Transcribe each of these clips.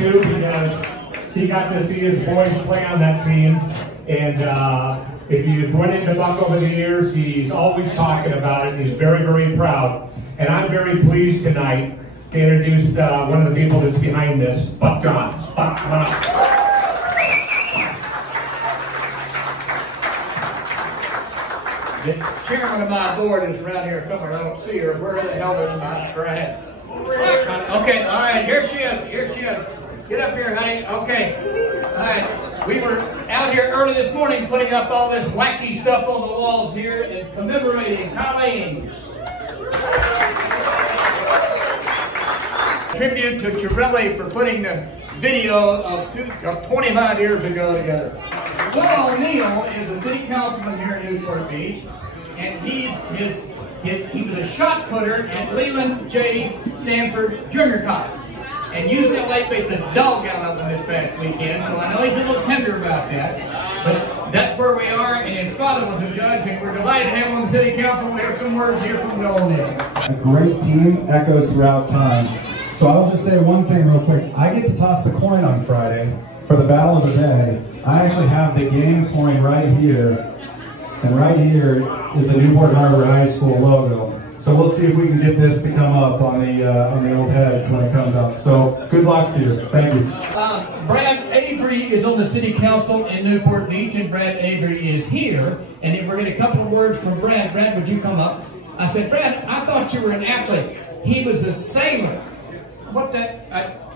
too, because he got to see his boys play on that team. And if you've run into Buck over the years, he's always talking about it. He's very, very proud. And I'm very pleased tonight to introduce one of the people that's behind this, Buck Johns. Buck, come on up. The chairman of my board is around here somewhere. I don't see her. Where the hell is my right? Okay, all right, here she is. Here she is. Get up here, honey. Okay. All right. We were out here early this morning putting up all this wacky stuff on the walls here and commemorating Colleen. Tribute to Chiarelli for putting the video of 25 years ago together. Will O'Neill is a city councilman here in Newport Beach, and he was a shot putter at Leland J. Stanford Junior College. And UCLA beat this dog out of him this past weekend, so I know he's a little tender about that. But that's where we are, and his father was a judge, and we're delighted to have him on the city council. We have some words here from Will O'Neill. A great team echoes throughout time. So I'll just say one thing real quick. I get to toss the coin on Friday for the Battle of the Day. I actually have the game coin right here, and right here is the Newport Harbor High School logo. So we'll see if we can get this to come up on the old heads when it comes up. So good luck to you. Thank you. Brad Avery is on the city council in Newport Beach, and Brad Avery is here. And we're getting a couple of words from Brad. Brad, would you come up? I said, Brad, I thought you were an athlete. He was a sailor.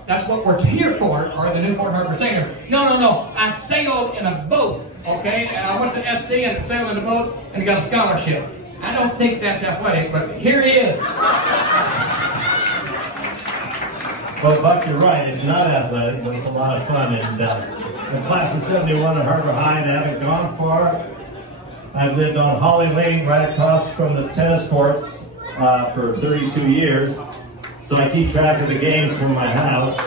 That's what we're here for, or the Newport Harbor Sailor. No. I sailed in a boat, okay? And I went to FC and sailed in a boat and got a scholarship. I don't think that's athletic, but here he is. Well, Buck, you're right. It's not athletic, but it's a lot of fun. And the class of 71 at Harbor High, and I haven't gone far. I've lived on Holly Lane right across from the tennis courts for 32 years. So I keep track of the games from my house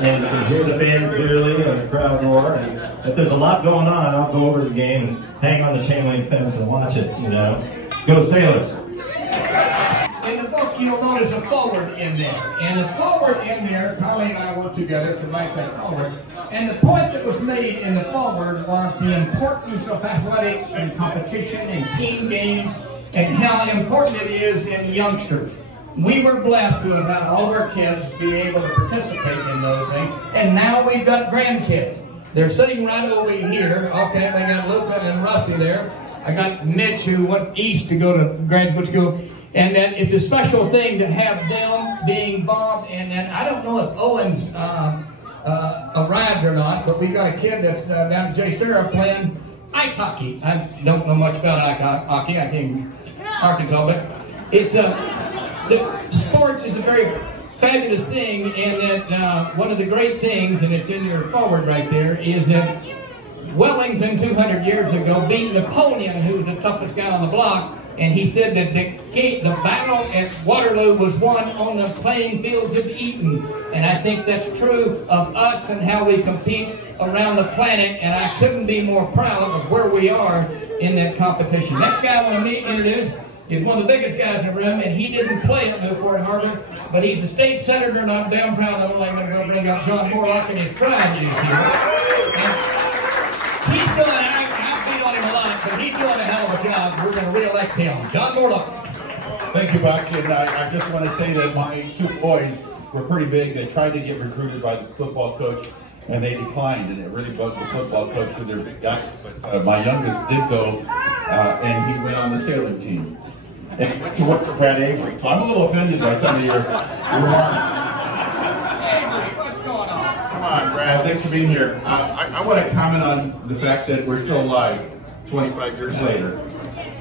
and can hear the band clearly and the crowd roar. And if there's a lot going on, I'll go over the game and hang on the chain link fence and watch it, you know. Go Sailors. In the book, you'll notice a forward in there. And the forward in there, Carly and I worked together to write that forward. And the point that was made in the forward was the importance of athletics and competition and team games and how important it is in youngsters. We were blessed to have had all of our kids be able to participate in those things. And now we've got grandkids. They're sitting right over here. Okay, we got Luca and Rusty there. I got Mitch, who went east to go to graduate school. And then it's a special thing to have them being involved. And then I don't know if Owens arrived or not, but we got a kid that's down at J. Sarah playing ice hockey. I don't know much about ice hockey. I came from Arkansas, but it's sports is a very fabulous thing, and that one of the great things, and it's in your forward right there, is that Wellington 200 years ago beat Napoleon, who was the toughest guy on the block, and he said that the battle at Waterloo was won on the playing fields of Eton. And I think that's true of us and how we compete around the planet, and I couldn't be more proud of where we are in that competition. Next guy I want to introduce is one of the biggest guys in the room, and he didn't play at Newport Harbor, but he's a state senator, and I'm damn proud of him. I'm going to bring out John Morlock and his pride is here. And he's doing, I beat on him a lot, but he's doing a hell of a job. We're going to re-elect him. John Morlock. Thank you, Buck. And I just want to say that my two boys were pretty big. They tried to get recruited by the football coach, and they declined, and it really bugged the football coach with their big guys. But my youngest did go, and he went on the sailing team. And he went to work for Brad Avery. So I'm a little offended by some of your remarks. Avery, what's going on? Come on, Brad. Thanks for being here. I want to comment on the fact that we're still alive 25 years later.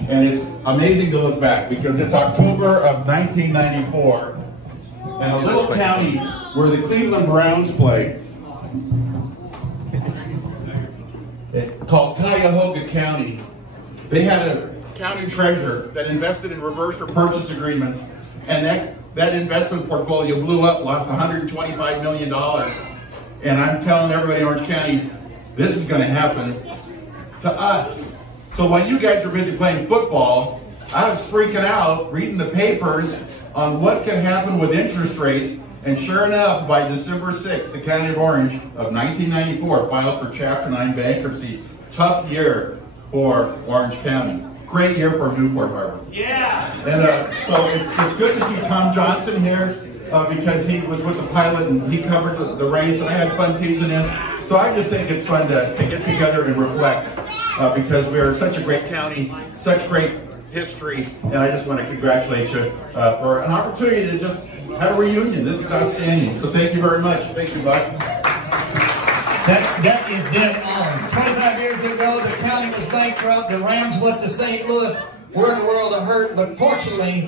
And it's amazing to look back because it's October of 1994 and a little county where the Cleveland Browns play called Cuyahoga County. They had a county treasurer that invested in reverse purchase agreements, and that investment portfolio blew up, lost $125 million. And I'm telling everybody in Orange County, this is going to happen to us. So while you guys are busy playing football, I was freaking out reading the papers on what can happen with interest rates And sure enough, by December 6th, the County of Orange of 1994 filed for Chapter 9 bankruptcy. Tough year for Orange County. Great year for Newport Harbor. Yeah. And so it's good to see Tom Johnson here because he was with the pilot and he covered the race, and I had fun teasing him. So I just think it's fun to get together and reflect because we are such a great county, such great history, and I just want to congratulate you for an opportunity to just have a reunion. This is outstanding. So thank you very much. Thank you, Buck. That is dead on. 25 years ago, the county was bankrupt. The Rams went to St. Louis. We're in a world of hurt, but fortunately,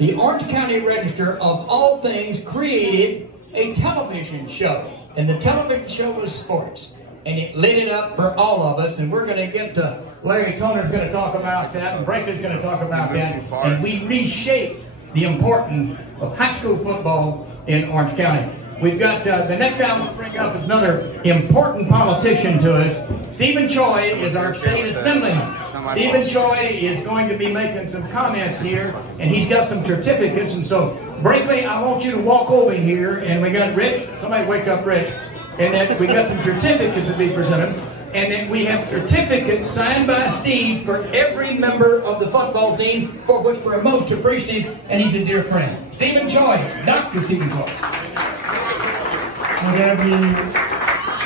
the Orange County Register, of all things, created a television show. And the television show was sports. And it lit it up for all of us. And we're going to get to, Larry Toner's going to talk about that, and Brinkley's going to talk about that. And we reshaped the importance of high school football in Orange County. We've got, the next guy we'll bring up is another important politician to us. Stephen Choi is our state assemblyman. Stephen Choi is going to be making some comments here, and he's got some certificates. And so, Brinkley, I want you to walk over here, and we got Rich. Somebody wake up Rich. And then we got some certificates to be presented. And then we have certificates signed by Steve for every member of the football team, for which we're most appreciative, and he's a dear friend. Stephen Choi, Dr. Stephen Choi. Good evening,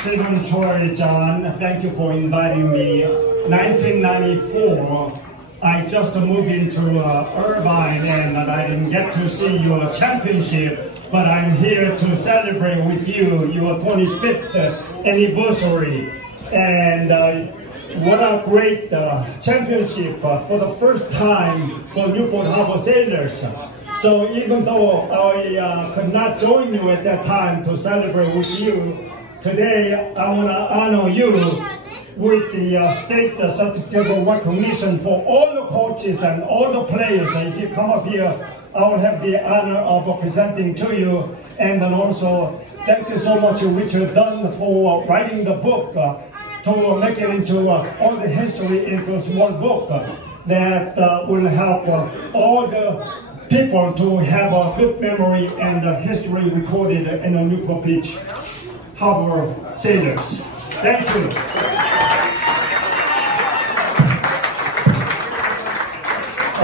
Stephen Choi, John. Thank you for inviting me. 1994, I just moved into Irvine, and I didn't get to see your championship, but I'm here to celebrate with you your 25th anniversary. And what a great championship for the first time for Newport Harbor Sailors. So even though I could not join you at that time to celebrate with you, today I want to honor you with the state certificate of recognition for all the coaches and all the players. If you come up here, I will have the honor of presenting to you. And then also, thank you so much, Richard Dunn, for writing the book to make it into all the history into a small book that will help all the people to have a good memory and history recorded in the Newport Beach Harbor Sailors. Thank you.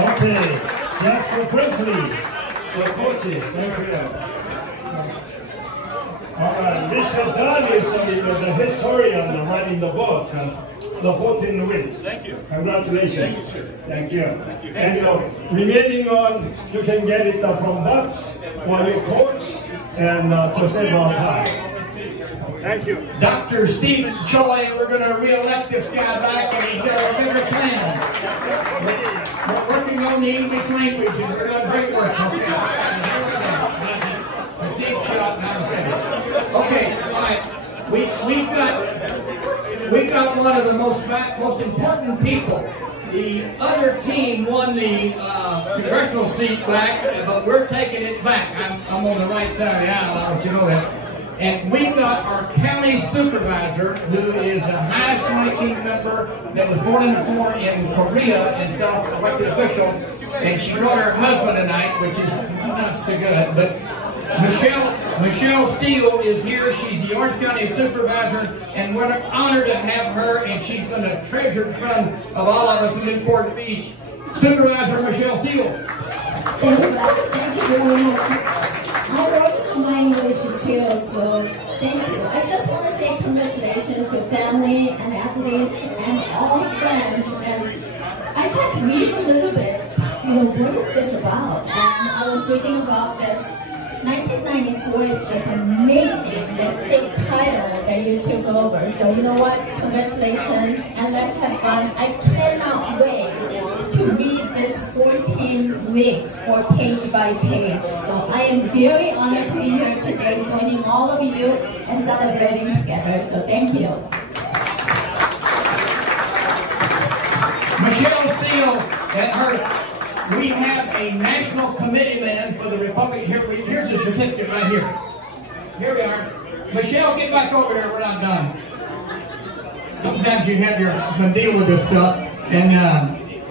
Okay, Jeff Brinkley, for coaches. Thank you. All right, Richard Dunn is the historian writing the book, The 14 Weeks. Thank you. Congratulations. Thank you. And remaining on, you can get it from Butts or your coach, and to save our time. Thank you. Dr. Stephen Choi, we're going to re-elect this guy back, and he's got a bigger plan. We're working on the English language, and we're doing great work. A deep shot now. Okay, all right. We've got one of the most important people. The other team won the congressional seat back, but we're taking it back. I'm on the right side of the aisle, I want you to know that. And we've got our county supervisor, who is a highest-ranking member that was born in Korea and still an elected official. And she brought her husband tonight, which is not so good. But Michelle Steele is here. She's the Orange County Supervisor, and we're honored to have her, and she's been a treasured friend of all of us in Newport Beach. Supervisor Michelle Steele. Thank you very much. I wrote my English too, so thank you. I just want to say congratulations to family and athletes and all friends. And I tried to read a little bit, what is this about? And I was reading about this. 1994 is just amazing, the state title that you took over. So you know what? Congratulations, and let's have fun. I cannot wait to read this 14 weeks or page by page. So I am very honored to be here today, joining all of you and celebrating together. So thank you. Michelle Steele, we have a national committee man for the Republic. Here's a certificate right here. Here we are. Michelle, get back over there. We're not done. Sometimes you have to deal with this stuff. And,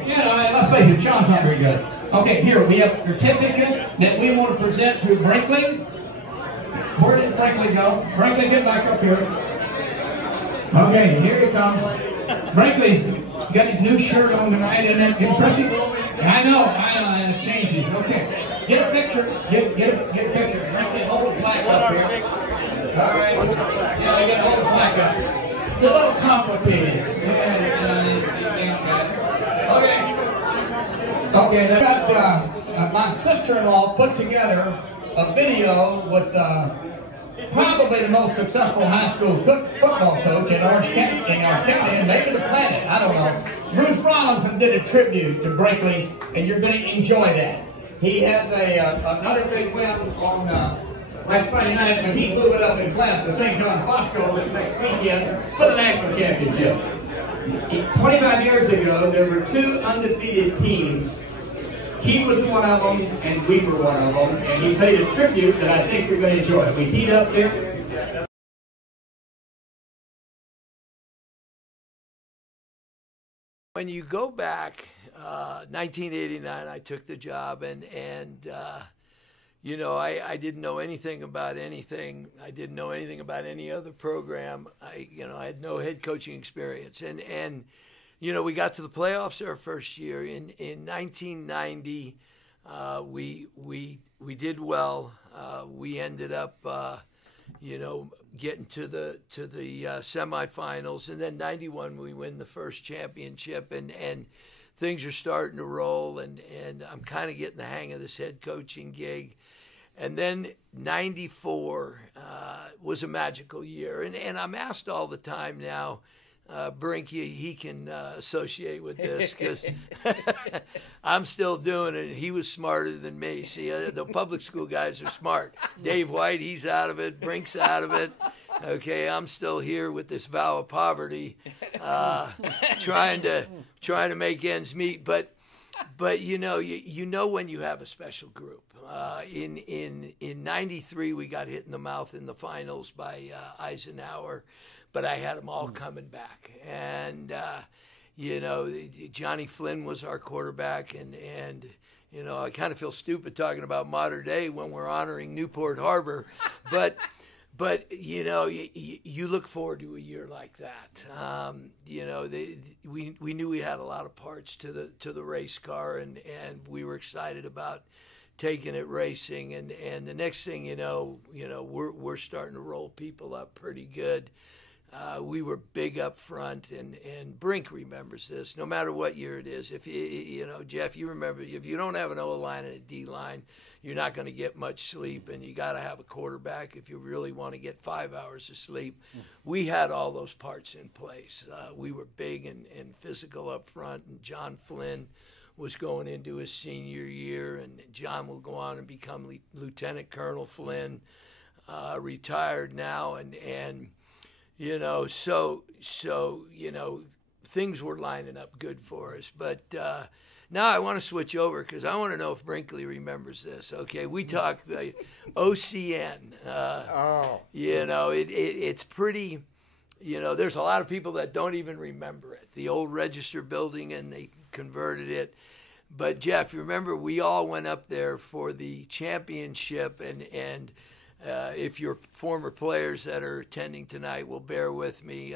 let's face it, Sean's not very good. Okay, here, we have a certificate that we want to present to Brinkley. Where did Brinkley go? Brinkley, get back up here. Okay, here he comes. Brinkley got his new shirt on tonight, and then impressive. I know, it changes. Okay, get a picture. Get a picture. Brinkley, hold the flag up here. All right. Yeah, get hold the flag up. It's a little complicated. Okay, they got my sister-in-law put together a video with probably the most successful high school football coach in Orange County, and maybe the planet. I don't know. Bruce Robinson did a tribute to Brinkley, and you're going to enjoy that. He had another big win on last Friday night, but he blew it up in class to St. John Bosco this next weekend for the national championship. 25 years ago, there were 2 undefeated teams. He was one of them, and we were one of them, and he paid a tribute that I think you're going to enjoy. We teed up there. When you go back, 1989, I took the job, and you know, I didn't know anything about anything. I didn't know anything about any other program. I had no head coaching experience, and you know, we got to the playoffs our first year in 1990. We did well. We ended up, you know, getting to the semifinals, and then 91 we win the first championship, and things are starting to roll, and I'm kind of getting the hang of this head coaching gig. And then 94 was a magical year, and I'm asked all the time now. Brink, he can associate with this because I'm still doing it. He was smarter than me. See, the public school guys are smart. Dave White, he's out of it. Brink's out of it. Okay, I'm still here with this vow of poverty, trying to make ends meet. But you know when you have a special group. In 93, we got hit in the mouth in the finals by Eisenhower. But I had them all coming back, and you know, Johnny Flynn was our quarterback, and you know, I kind of feel stupid talking about modern day when we're honoring Newport Harbor, but you know, you look forward to a year like that. You know, we knew we had a lot of parts to the race car, and we were excited about taking it racing, and the next thing you know, we're starting to roll people up pretty good. We were big up front, and Brink remembers this. No matter what year it is, if you know, Jeff, you remember, if you don't have an O line and a D line, you're not going to get much sleep, and you got to have a quarterback if you really want to get 5 hours of sleep. We had all those parts in place. We were big and physical up front, and John Flynn was going into his senior year, and John will go on and become Lieutenant Colonel Flynn, retired now, and you know, so you know, things were lining up good for us. But now I want to switch over because I want to know if Brinkley remembers this. Okay, we talk OCN. You know, it's pretty. You know, there's a lot of people that don't even remember it. The old Register building, and they converted it. But Jeff, you remember we all went up there for the championship, and if your former players that are attending tonight will bear with me,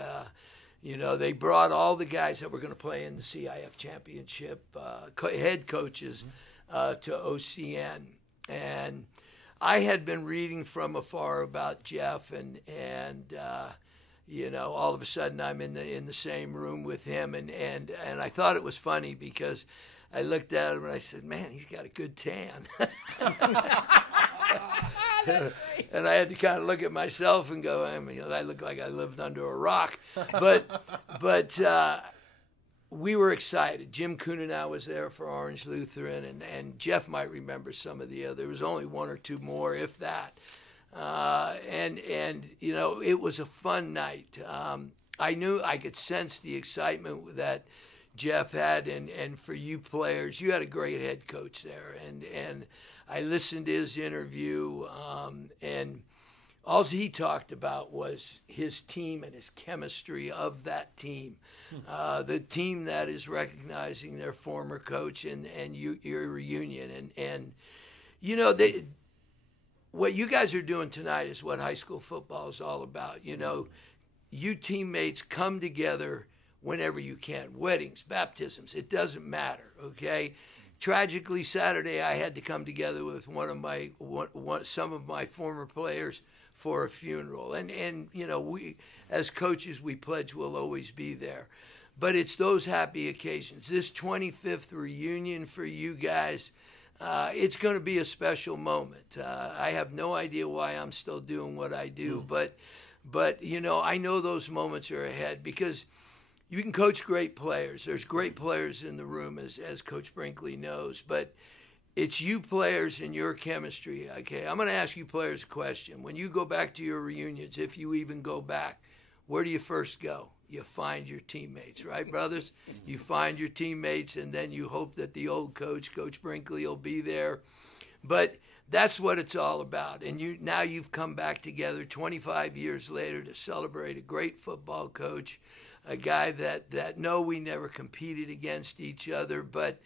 you know, they brought all the guys that were going to play in the CIF championship, head coaches, to OCN. And I had been reading from afar about Jeff, and you know, all of a sudden I'm in the same room with him, and I thought it was funny because I looked at him and I said, man, he's got a good tan. And I had to kind of look at myself and go, I mean, I look like I lived under a rock. But we were excited. Jim Kuhnenau was there for Orange Lutheran, and Jeff might remember some of the other. There was only one or two more, if that. And you know, it was a fun night. I knew I could sense the excitement that Jeff had, and for you players, you had a great head coach there, and I listened to his interview, and all he talked about was his team and his chemistry of that team, the team that is recognizing their former coach and your reunion, and you know, what you guys are doing tonight is what high school football is all about. You know, you teammates come together whenever you can. Weddings, baptisms, it doesn't matter, okay? Tragically, Saturday I had to come together with some of my former players for a funeral. And you know, we as coaches, we pledge we'll always be there. But it's those happy occasions. This 25th reunion for you guys, it's going to be a special moment. I have no idea why I'm still doing what I do, but you know, I know those moments are ahead because you can coach great players. There's great players in the room, as Coach Brinkley knows, but it's you players and your chemistry, okay? I'm going to ask you players a question. When you go back to your reunions, if you even go back, where do you first go? You find your teammates, right, brothers? You find your teammates, and then you hope that the old coach, Coach Brinkley, will be there. But that's what it's all about. And now you've come back together 25 years later to celebrate a great football coach, a guy that no, we never competed against each other, but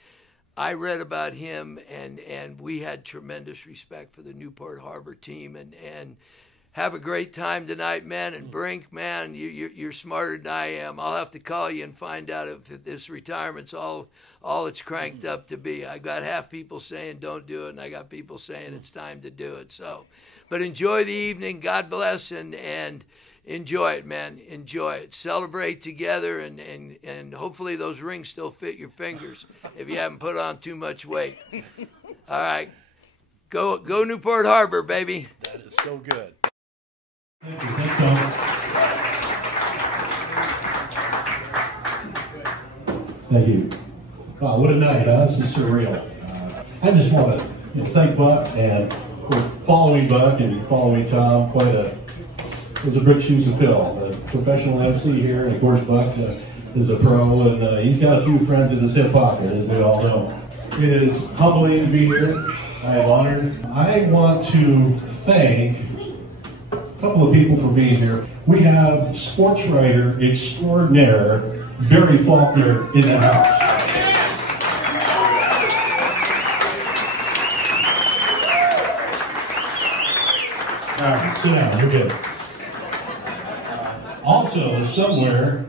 I read about him, and we had tremendous respect for the Newport Harbor team, and have a great time tonight, man. And Brink, man, you're smarter than I am. I'll have to call you and find out if this retirement's all it's cranked up to be. I got half people saying don't do it, and I got people saying it's time to do it. So, but enjoy the evening. God bless, and enjoy it, man. Enjoy it. Celebrate together, and hopefully those rings still fit your fingers if you haven't put on too much weight. All right. Go Newport Harbor, baby. That is so good. Thank you. Thanks, Tom. Thank you. Wow, what a night, huh? This is surreal. I just want to thank Buck and following Buck and following Tom. It was a big shoes to fill. A professional MC here, and of course Buck is a pro, and he's got a few friends in his hip pocket, as we all know. It is humbling to be here. I am honored. I want to thank a couple of people for being here. We have sports writer extraordinaire Barry Faulkner in the house. All right, sit down. We're good. Also, somewhere,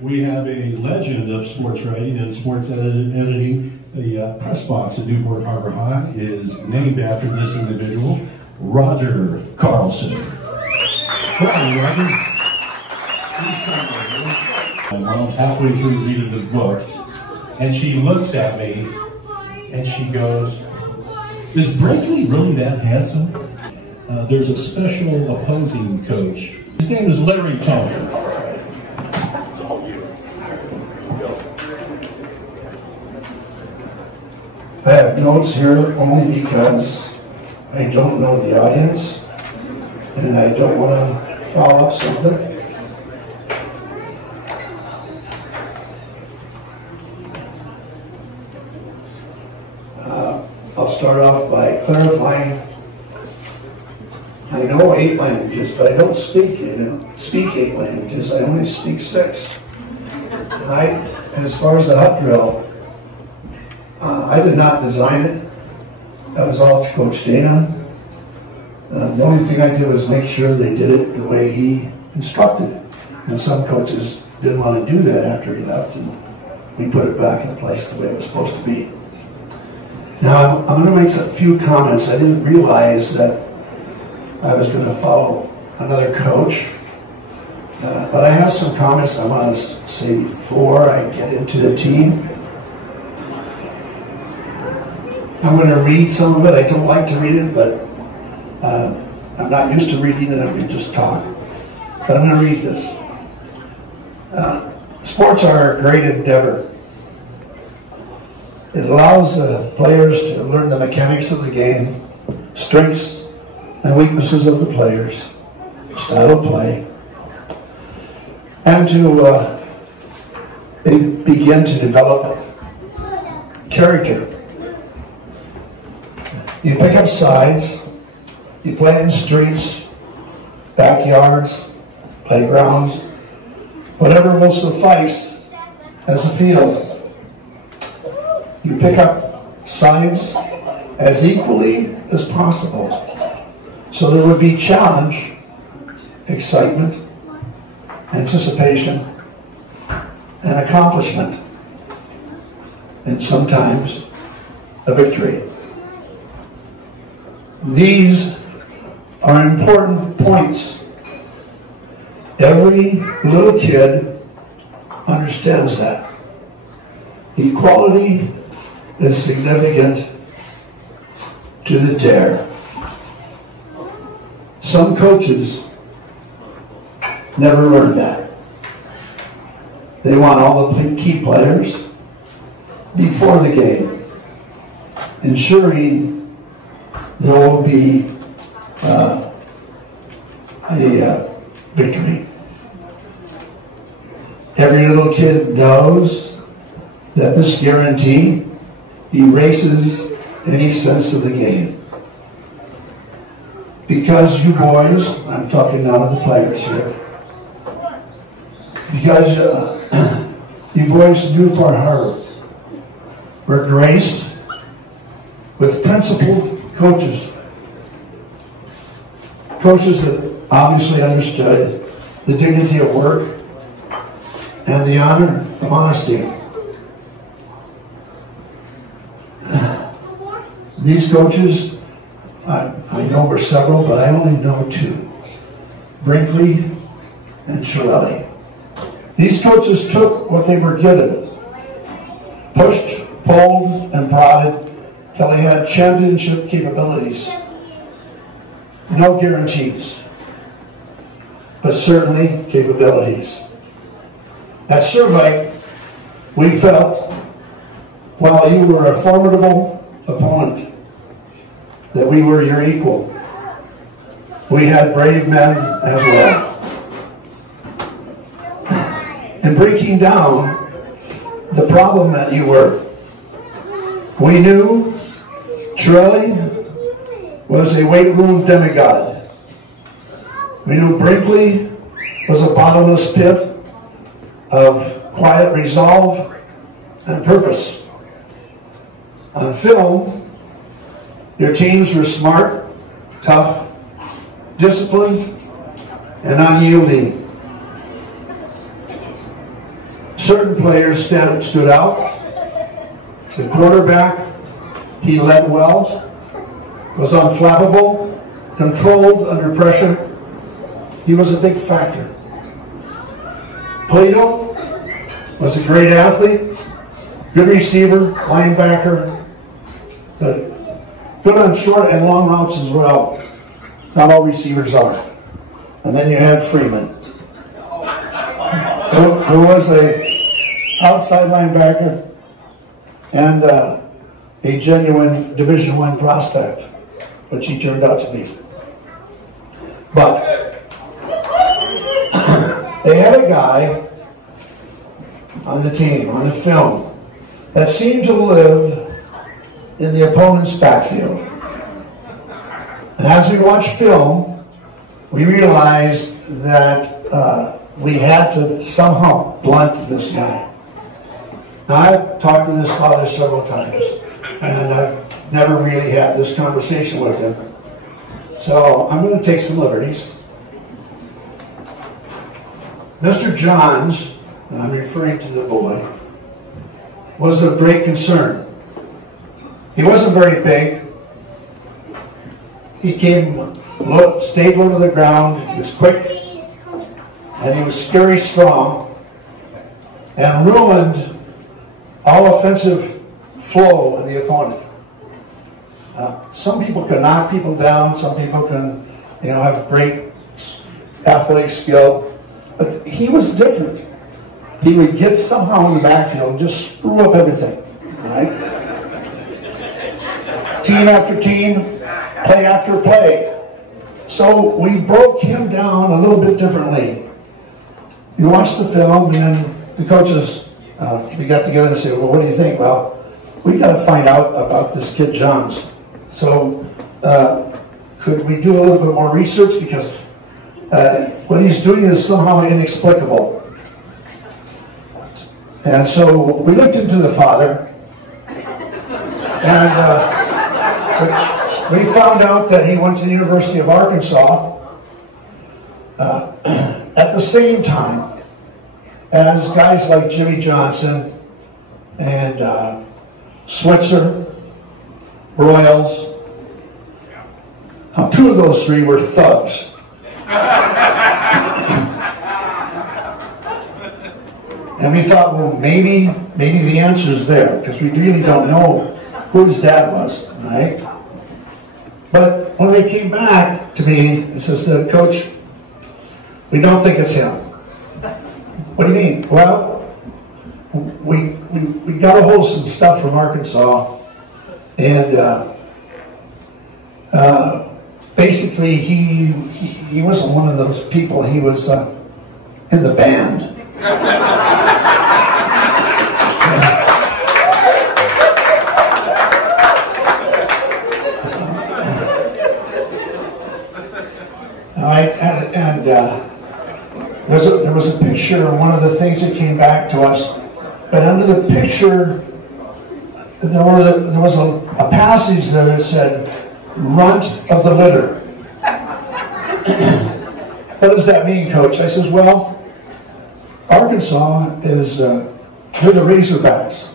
we have a legend of sports writing and sports editing. The press box at Newport Harbor High is named after this individual, Roger Carlson. Hi, Roger. My mom's halfway through reading the book, and she looks at me, and she goes, "Is Brinkley really that handsome?" There's a special opposing coach. His name is Larry Tony. I have notes here only because I don't know the audience and I don't want to foul up something. I'll start off by clarifying. I know 8 languages, but I don't speak 8 languages. I only speak 6. As far as the hut drill, I did not design it. That was all Coach Dana. The only thing I did was make sure they did it the way he instructed it. And some coaches didn't want to do that after he left, and we put it back in place the way it was supposed to be. Now, I'm going to make a few comments. I didn't realize that I was going to follow another coach, but I have some comments I want to say before I get into the team. I'm going to read some of it. I don't like to read it, but I'm not used to reading it. I can just talk. But I'm going to read this. Sports are a great endeavor. It allows players to learn the mechanics of the game, strengths and weaknesses of the players, style of play, and to begin to develop character. You pick up sides, you play in streets, backyards, playgrounds, whatever will suffice as a field. You pick up sides as equally as possible. So there would be challenge, excitement, anticipation, and accomplishment, and sometimes a victory. These are important points. Every little kid understands that. Equality is significant to the dare. Some coaches never learn that. They want all the key players before the game, ensuring there will be a victory. Every little kid knows that this guarantee erases any sense of the game. Because you boys, I'm talking now to the players here, because you boys at Newport Harbor were graced with principled coaches. Coaches that obviously understood the dignity of work and the honor of honesty. These coaches, I know were several, but I only know two. Brinkley and Chiarelli. These coaches took what they were given, pushed, pulled, and prodded till they had championship capabilities. No guarantees, but certainly capabilities. At Servite, we felt, while you were a formidable opponent, that we were your equal. We had brave men as well. In breaking down the problem that you were, we knew Chiarelli was a weight room demigod. We knew Brinkley was a bottomless pit of quiet resolve and purpose. On film, your teams were smart, tough, disciplined, and unyielding. Certain players stood out. The quarterback, he led well, was unflappable, controlled under pressure. He was a big factor. Plato was a great athlete, good receiver, linebacker, but good on short and long routes as well. Not all receivers are. And then you had Freeman, who was a outside linebacker and a genuine Division I prospect, which he turned out to be. But they had a guy on the team, on the film, that seemed to live in the opponent's backfield. And as we watched film, we realized that we had to somehow blunt this guy. Now, I've talked with his father several times, and I've never really had this conversation with him. So I'm going to take some liberties. Mr. Johns, and I'm referring to the boy, was of great concern. He wasn't very big. He stayed low to the ground. He was quick, and he was very strong, and ruined all offensive flow in the opponent. Some people can knock people down. Some people can, have great athletic skill. But he was different. He would get somehow in the backfield and just screw up everything. All right? Team after team, play after play. So we broke him down a little bit differently. You watch the film, and then the coaches, we got together and said, well, what do you think? Well, we got to find out about this kid Johns. So could we do a little bit more research, because what he's doing is somehow inexplicable. And so we looked into the father, and we found out that he went to the University of Arkansas at the same time as guys like Jimmy Johnson and Switzer, Broyles. Now, 2 of those 3 were thugs. And we thought, well, maybe the answer's there, because we really don't know who his dad was, right? But when they came back to me, it says, Coach, we don't think it's him. What do you mean? Well, we got a hold of some stuff from Arkansas, and basically he wasn't one of those people. He was in the band. There was a picture, one of the things that came back to us, but under the picture there was a passage that said, "Runt of the litter." What does that mean, Coach? I says, well, Arkansas is, they're the Razorbacks.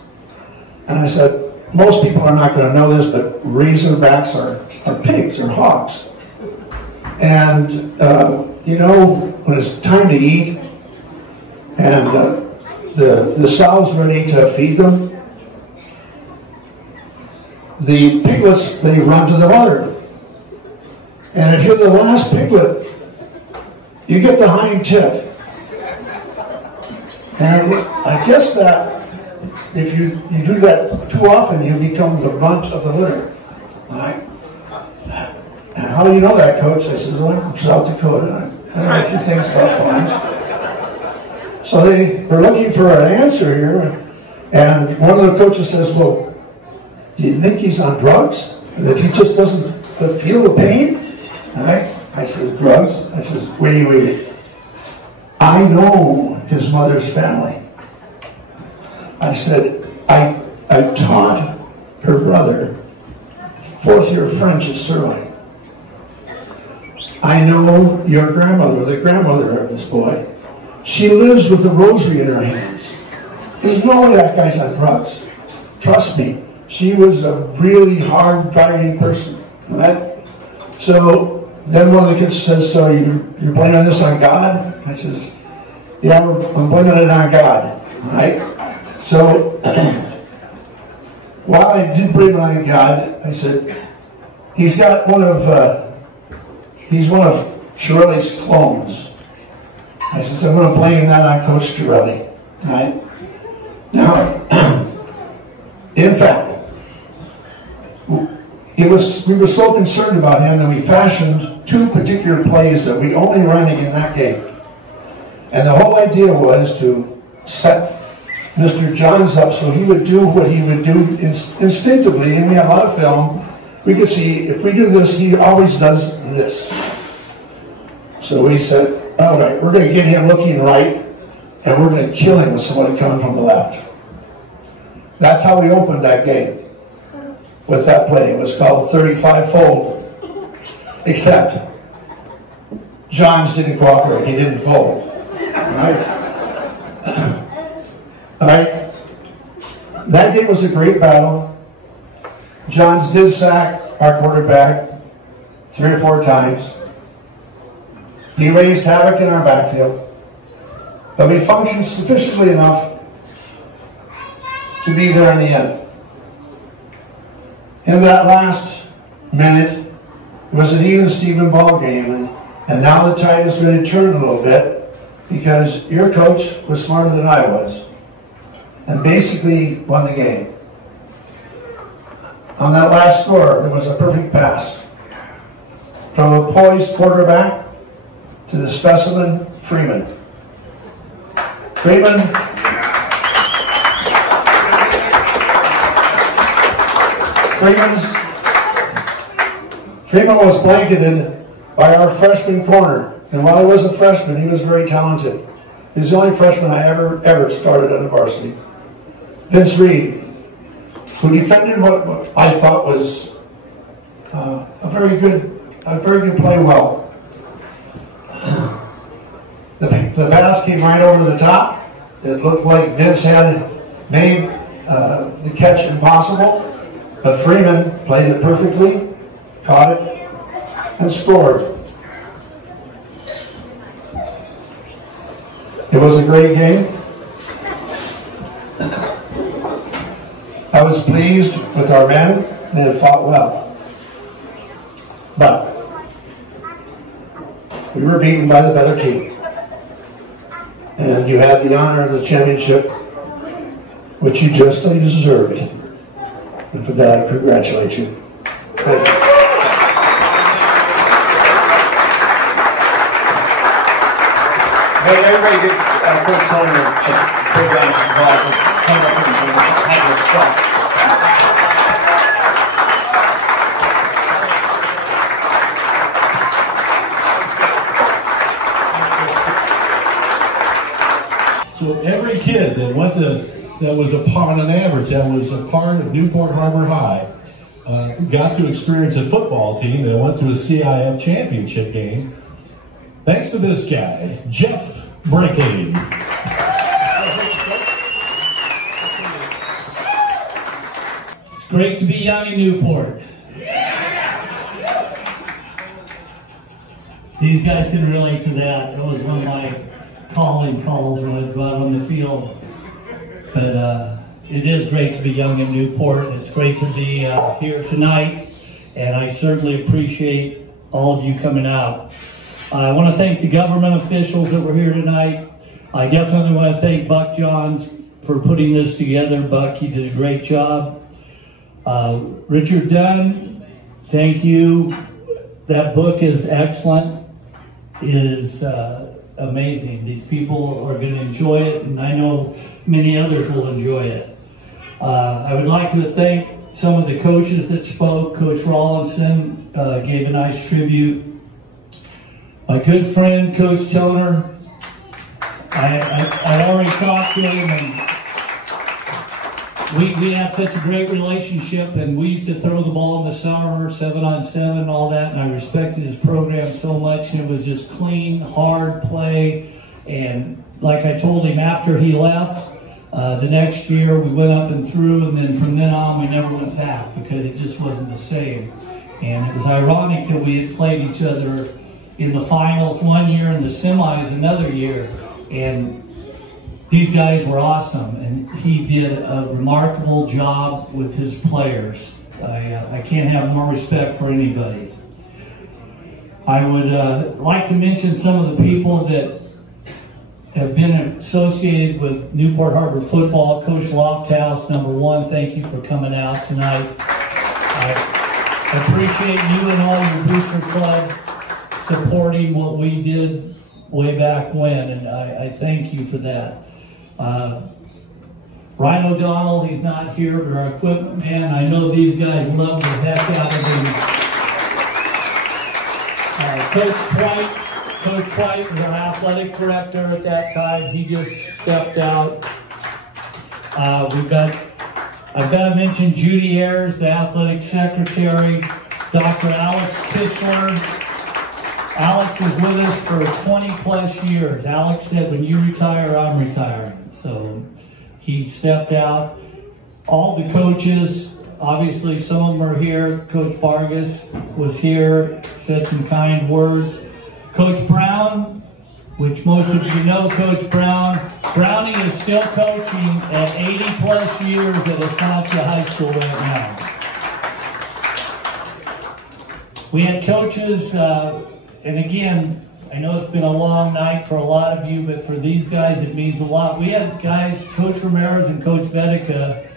And I said, most people are not going to know this, but Razorbacks are pigs, or hogs. And, you know, when it's time to eat, and the sow's ready to feed them, the piglets, they run to the mother. And if you're the last piglet, you get the hind tit. And I guess that if you do that too often, you become the runt of the litter. Right? And how do you know that, Coach? I said, well, I'm from South Dakota. I know a few things about farms. So they were looking for an answer here, and one of the coaches says, well, do you think he's on drugs? That he just doesn't feel the pain? Right? I said, drugs? I said, wait. I know his mother's family. I said, I taught her brother 4th year French at Sterling. I know your grandmother, the grandmother of this boy. She lives with the rosary in her hands. There's no way that guy's on drugs. Trust me. She was a really hard-driving person. Right? So then one of the kids says, so you're blaming this on God? I says, yeah, I'm blaming it on God. Right? So while I did blame it on God, I said, he's one of Chiarelli's clones. I said, so I'm going to blame that on Coach Chiarelli. Right? Now, in fact, we were so concerned about him that we fashioned 2 particular plays that we only ran in that game. And the whole idea was to set Mr. Johns up so he would do what he would do instinctively. And we have a lot of film. We could see, if we do this, he always does this. So we said, all right, we're going to get him looking right, and we're going to kill him with somebody coming from the left. That's how we opened that game with that play. It was called 35-fold. Except Johns didn't cooperate. He didn't fold. All right? All right? That game was a great battle. Johns did sack our quarterback 3 or 4 times. He raised havoc in our backfield. But we functioned sufficiently enough to be there in the end. In that last minute, it was an even Steven ball game, and now the tide is going to turn a little bit because your coach was smarter than I was and basically won the game. On that last score, there was a perfect pass from a poised quarterback to the specimen Freeman. Freeman was blanketed by our freshman corner, and while he was a freshman, he was very talented. He's the only freshman I ever started on the varsity. Vince Reed, who defended what I thought was a very good play well. The pass came right over the top. It looked like Vince had made the catch impossible, but Freeman played it perfectly, caught it, and scored. It was a great game. I was pleased with our men. They had fought well. But we were beaten by the better team. And you had the honor of the championship, which you justly deserved. And for that, I congratulate you. Thank you. Hey, everybody give Coach Sawyer a big round of applause. Come up and do this type of stuff. So every kid that was a part, on average, that was a part of Newport Harbor High, got to experience a football team that went to a CIF championship game. Thanks to this guy, Jeff Brinkley. It's great to be young in Newport. These guys can relate to that. It was one of my calling calls when I'd go out on the field. But it is great to be young in Newport. It's great to be here tonight, and I certainly appreciate all of you coming out. I want to thank the government officials that were here tonight. I definitely want to thank Buck Johns for putting this together. Buck, you did a great job. Richard Dunn, thank you. That book is excellent. It is amazing. These people are going to enjoy it, and I know many others will enjoy it. I would like to thank some of the coaches that spoke. Coach Rawlinson gave a nice tribute. My good friend, Coach Toner, I already talked to him, and we had such a great relationship, and we used to throw the ball in the summer, 7-on-7 and all that, and I respected his program so much, and it was just clean, hard play, and like I told him after he left, the next year we went up and through, and then from then on we never went back because it just wasn't the same. And it was ironic that we had played each other in the finals one year and the semis another year, and these guys were awesome, and he did a remarkable job with his players. I can't have more respect for anybody. I would like to mention some of the people that have been associated with Newport Harbor football. Coach Lofthouse, number one, thank you for coming out tonight. I appreciate you and all your Booster Club supporting what we did way back when, and I thank you for that. Ryan O'Donnell, he's not here, but our equipment man, I know these guys love the heck out of him. Coach Twite was our athletic director at that time. He just stepped out. I've got to mention Judy Ayers, the athletic secretary, Dr. Alex Tischler. Alex was with us for 20 plus years. Alex said, when you retire, I'm retiring. So he stepped out. All the coaches, obviously some of them are here. Coach Vargas was here, said some kind words. Coach Brown, which most of you know Coach Brown. Brownie is still coaching at 80 plus years at Estancia High School right now. We had coaches, and again, I know it's been a long night for a lot of you, but for these guys it means a lot. We had guys, Coach Ramirez and Coach Vedica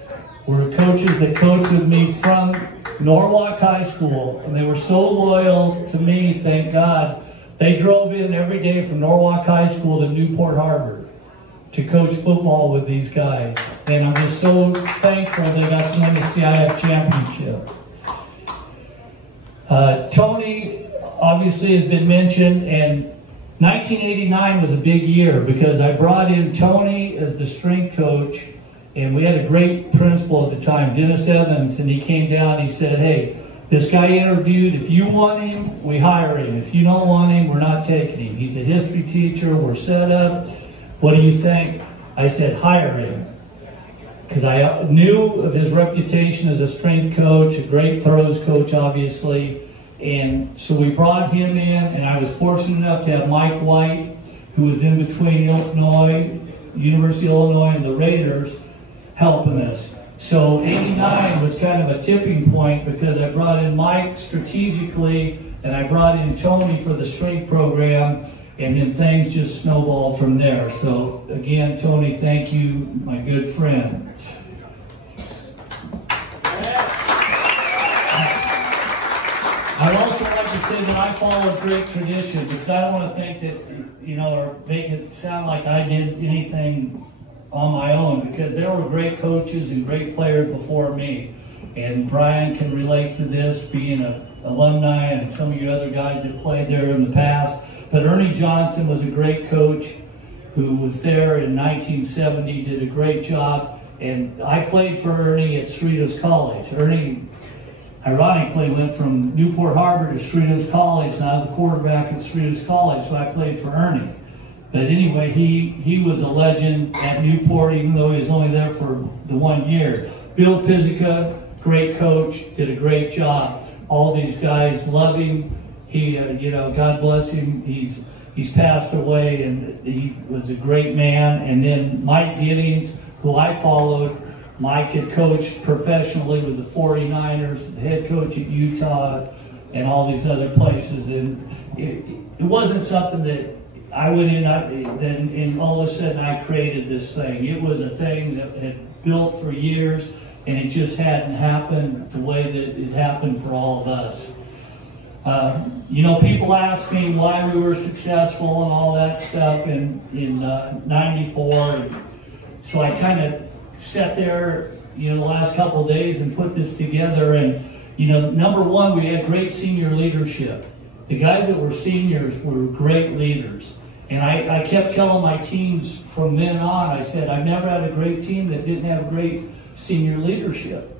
were coaches that coached with me from Norwalk High School, and they were so loyal to me, thank God. They drove in every day from Norwalk High School to Newport Harbor to coach football with these guys. And I'm just so thankful they got to win the CIF championship. Tony obviously has been mentioned, and 1989 was a big year because I brought in Tony as the strength coach, and we had a great principal at the time, Dennis Evans, and he came down and he said, hey, This guy interviewed. If you want him, we hire him. If you don't want him, we're not taking him. He's a history teacher. We're set up. What do you think? I said, hire him. Because I knew of his reputation as a strength coach, a great throws coach, obviously. And so we brought him in, and I was fortunate enough to have Mike White, who was in between Illinois, University of Illinois, and the Raiders, helping us. So 89 was kind of a tipping point because I brought in Mike strategically, and I brought in Tony for the strength program, and then things just snowballed from there. So again, Tony, thank you, my good friend. I'd also like to say that I follow a great tradition, because I don't want to think that, you know, or make it sound like I did anything on my own, because there were great coaches and great players before me. And Brian can relate to this, being an alumni, and some of you other guys that played there in the past. But Ernie Johnson was a great coach who was there in 1970, did a great job. And I played for Ernie at Cerritos College. Ernie, ironically, went from Newport Harbor to Cerritos College, and I was the quarterback at Cerritos College, so I played for Ernie. But anyway, he was a legend at Newport, even though he was only there for the 1 year. Bill Pizzica, great coach, did a great job. All these guys love him. He, you know, God bless him. He's passed away, and he was a great man. And then Mike Giddings, who I followed. Mike had coached professionally with the 49ers, the head coach at Utah, and all these other places. And it wasn't something that I went in and all of a sudden I created this thing. It was a thing that had built for years, and it just hadn't happened the way that it happened for all of us. You know, people ask me why we were successful and all that stuff in 94. So I kind of sat there, you know, the last couple of days and put this together. And, you know, number one, we had great senior leadership. The guys that were seniors were great leaders. And I kept telling my teams from then on, I said, I've never had a great team that didn't have great senior leadership.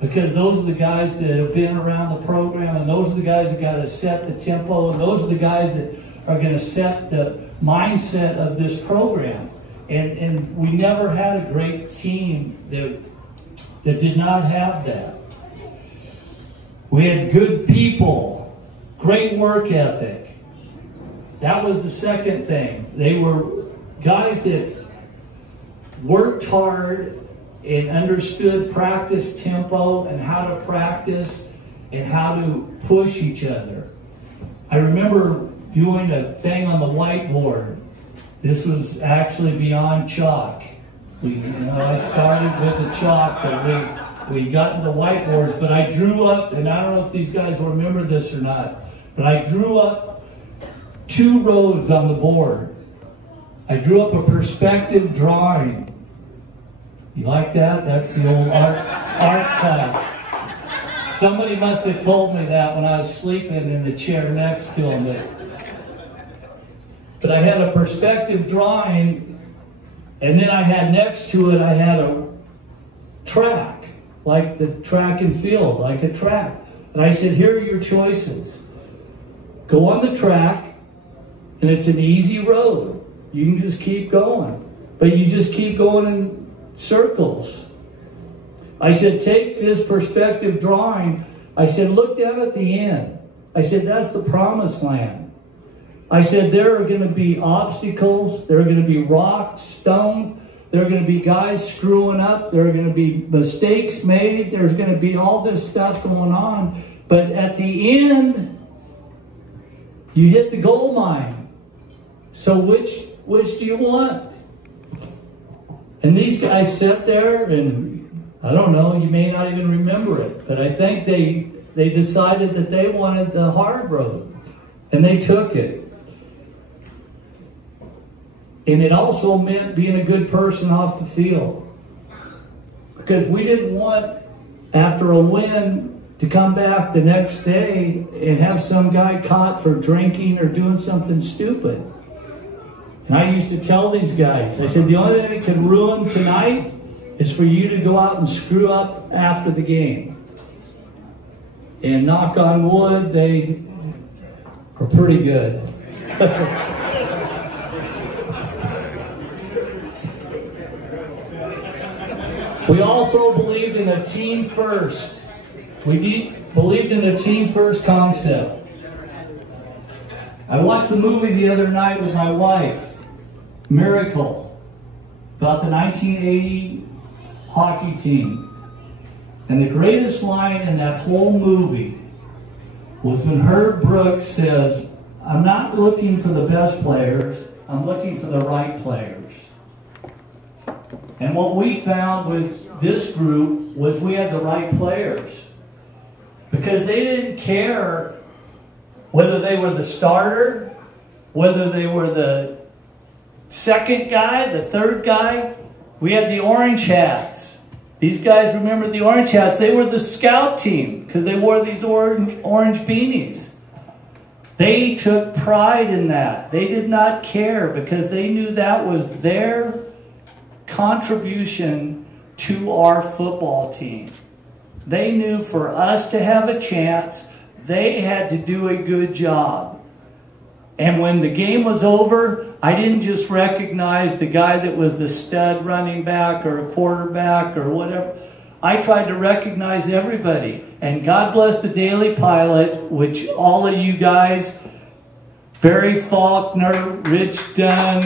Because those are the guys that have been around the program, and those are the guys that got to set the tempo, and those are the guys that are going to set the mindset of this program. And we never had a great team that did not have that. We had good people, great work ethic. That was the second thing. They were guys that worked hard and understood practice tempo and how to practice and how to push each other. I remember doing a thing on the whiteboard. This was actually beyond chalk. I started with the chalk, but we got into whiteboards. But I drew up, and I don't know if these guys will remember this or not, but I drew up 2 roads on the board. I drew up a perspective drawing. You like that? That's the old art class. Somebody must have told me that when I was sleeping in the chair next to him. But I had a perspective drawing, and then I had next to it, I had a track, like the track and field, like a track. And I said, here are your choices. Go on the track, and it's an easy road. You can just keep going. But you just keep going in circles. I said, take this perspective drawing. I said, look down at the end. I said, that's the promised land. I said, there are going to be obstacles. There are going to be rocks, stones. There are going to be guys screwing up. There are going to be mistakes made. There's going to be all this stuff going on. But at the end, you hit the gold mine. So which do you want? And these guys sat there, and I don't know, you may not even remember it, but I think they decided that they wanted the hard road, and they took it. And it also meant being a good person off the field. Because we didn't want, after a win, to come back the next day and have some guy caught for drinking or doing something stupid. And I used to tell these guys, I said, the only thing that can ruin tonight is for you to go out and screw up after the game. And knock on wood, they are pretty good. We also believed in a team first. We believed in a team first concept. I watched the movie the other night with my wife, Miracle, about the 1980 hockey team. And the greatest line in that whole movie was when Herb Brooks says, "I'm not looking for the best players, I'm looking for the right players." And what we found with this group was we had the right players. Because they didn't care whether they were the starter, whether they were the second guy, the third guy. We had the orange hats. These guys, remember the orange hats? They were the scout team because they wore these orange beanies. They took pride in that. They did not care because they knew that was their contribution to our football team. They knew for us to have a chance, they had to do a good job. And when the game was over, I didn't just recognize the guy that was the stud running back or a quarterback or whatever. I tried to recognize everybody. And God bless the Daily Pilot, which all of you guys, Barry Faulkner, Rich Dunn,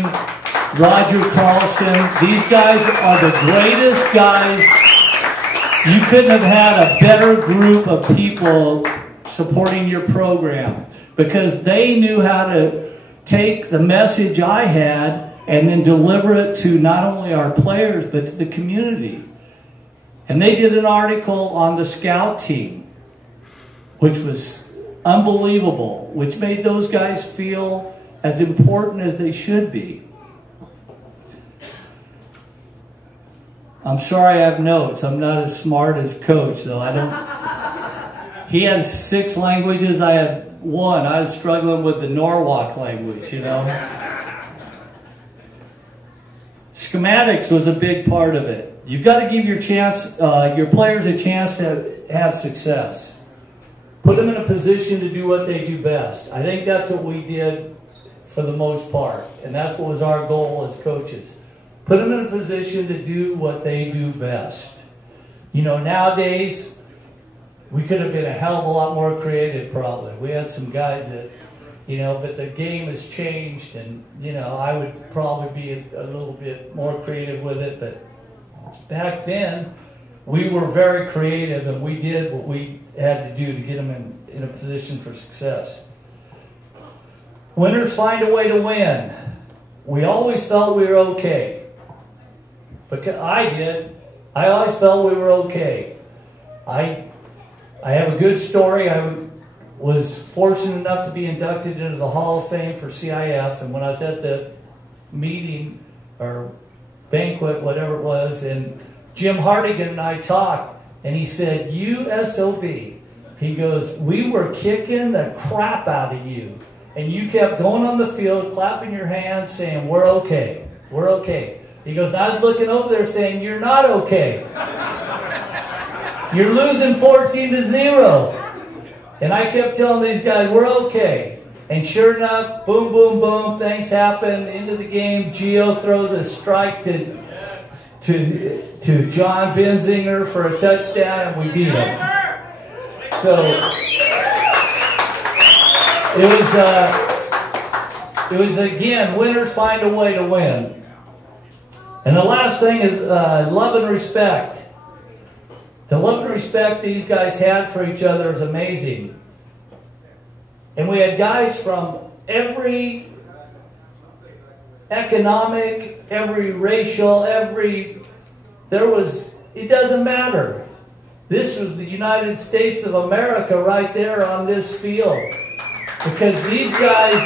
Roger Carlson, these guys are the greatest guys. You couldn't have had a better group of people supporting your program because they knew how to take the message I had and then deliver it to not only our players but to the community. And they did an article on the scout team, which was unbelievable, which made those guys feel as important as they should be. I'm sorry I have notes. I'm not as smart as Coach, so I don't... He has 6 languages. I had 1. I was struggling with the Norwalk language, you know. Schematics was a big part of it. You've got to give your players a chance to have success. Put them in a position to do what they do best. I think that's what we did for the most part, and that's what was our goal as coaches. Put them in a position to do what they do best. You know, nowadays, we could have been a hell of a lot more creative probably. We had some guys that, you know, but the game has changed and, you know, I would probably be a little bit more creative with it. But back then, we were very creative and we did what we had to do to get them in a position for success. Winners find a way to win. We always felt we were okay. Because I did. I always felt we were okay. I have a good story. I was fortunate enough to be inducted into the Hall of Fame for CIF, and when I was at the meeting or banquet, whatever it was, and Jim Hartigan and I talked, and he said, "You SOB," he goes, "we were kicking the crap out of you, and you kept going on the field, clapping your hands, saying, 'We're okay, we're okay.'" He goes, "I was looking over there saying, 'You're not okay. You're losing 14-0. And I kept telling these guys, "We're okay." And sure enough, boom, boom, boom, things happen. Into the game, Gio throws a strike to John Benzinger for a touchdown, and we beat him. So it was again, winners find a way to win. And the last thing is love and respect. The love and respect these guys had for each other is amazing. And we had guys from every economic, every racial, it doesn't matter. This was the United States of America right there on this field. Because these guys,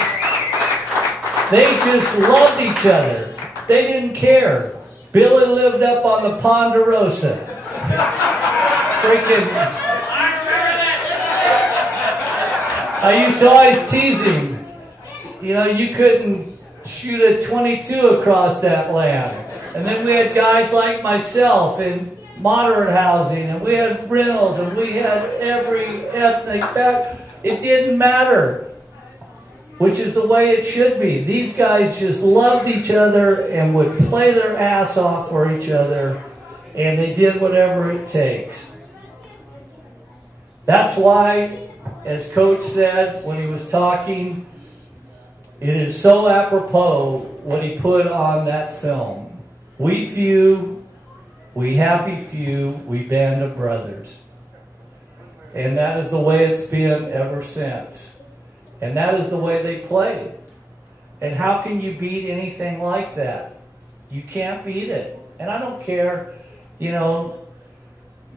they just loved each other. They didn't care. Billy lived up on the Ponderosa. Freaking. I used to always tease him. You know, you couldn't shoot a .22 across that land. And then we had guys like myself, and modern housing, and we had rentals, and we had every ethnic back. It didn't matter, which is the way it should be. These guys just loved each other and would play their ass off for each other, and they did whatever it takes. That's why, as Coach said when he was talking, it is so apropos what he put on that film. We few, we happy few, we band of brothers. And that is the way it's been ever since. And that is the way they played. And how can you beat anything like that? You can't beat it. And I don't care, you know,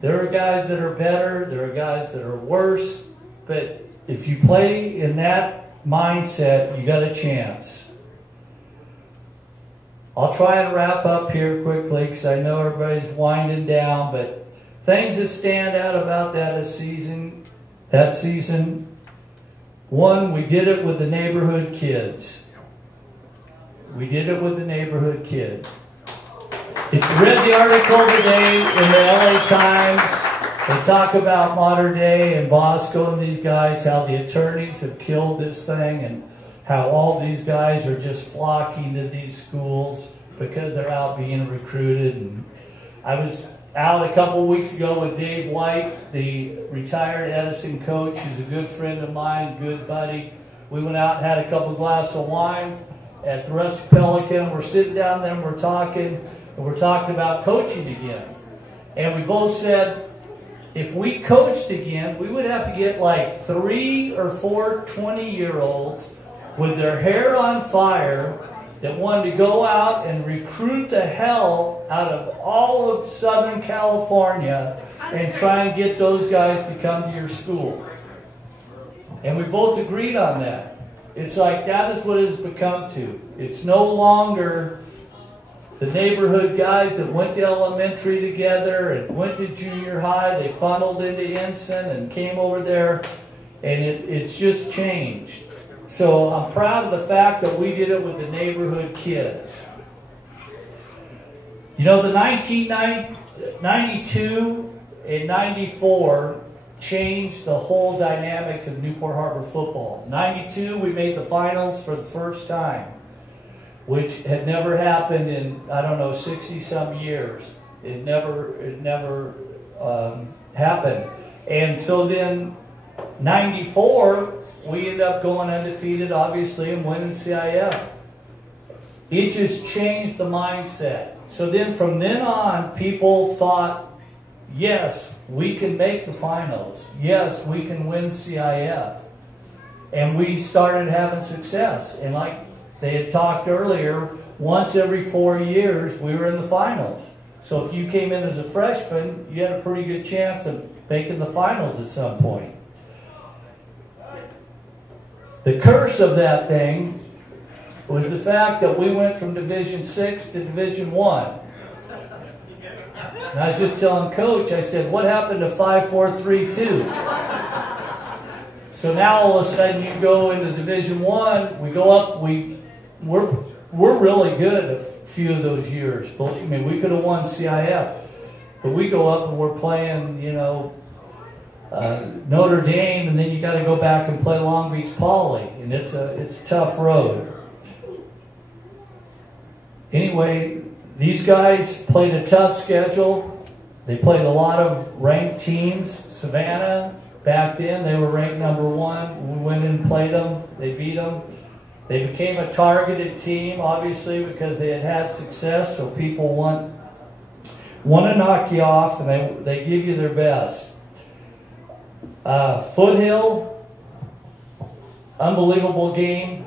there are guys that are better, there are guys that are worse, but if you play in that mindset, you got a chance. I'll try and wrap up here quickly because I know everybody's winding down, but things that stand out about that season, one, we did it with the neighborhood kids. We did it with the neighborhood kids. If you read the article today in the LA Times, they talk about modern day and Bosco and these guys, how the attorneys have killed this thing and how all these guys are just flocking to these schools because they're out being recruited. And I was out a couple weeks ago with Dave White, the retired Edison coach, who's a good friend of mine, good buddy. We went out and had a couple glasses of wine at the Rustic Pelican. We're sitting down there and we're talking about coaching again. And we both said, if we coached again, we would have to get like 3 or 4 20-year-olds with their hair on fire that wanted to go out and recruit the hell out of all of Southern California and try and get those guys to come to your school. And we both agreed on that. It's like that is what it's become to. It's no longer the neighborhood guys that went to elementary together and went to junior high. They funneled into Ensign and came over there, and it's just changed. So I'm proud of the fact that we did it with the neighborhood kids. You know, the 1992 and 94 changed the whole dynamics of Newport Harbor football. 92, we made the finals for the first time, which had never happened in, I don't know, 60-some years. It never happened. And so then, 94, we ended up going undefeated, obviously, and winning CIF. It just changed the mindset. So then, from then on, people thought, yes, we can make the finals. Yes, we can win CIF. And we started having success. And like they had talked earlier, once every 4 years, we were in the finals. So if you came in as a freshman, you had a pretty good chance of making the finals at some point. The curse of that thing was the fact that we went from Division 6 to Division 1. And I was just telling Coach, I said, what happened to 5-4-3-2? So now all of a sudden you go into Division 1, we go up, we're really good a few of those years. Believe me, we could have won CIF. But we go up and we're playing, you know, Notre Dame, and then you got to go back and play Long Beach Poly, and it's a tough road. Anyway, these guys played a tough schedule. They played a lot of ranked teams. Savannah, back then, they were ranked #1. We went in and played them. They beat them. They became a targeted team, obviously, because they had had success, so people want to knock you off, and they give you their best. Foothill, unbelievable game.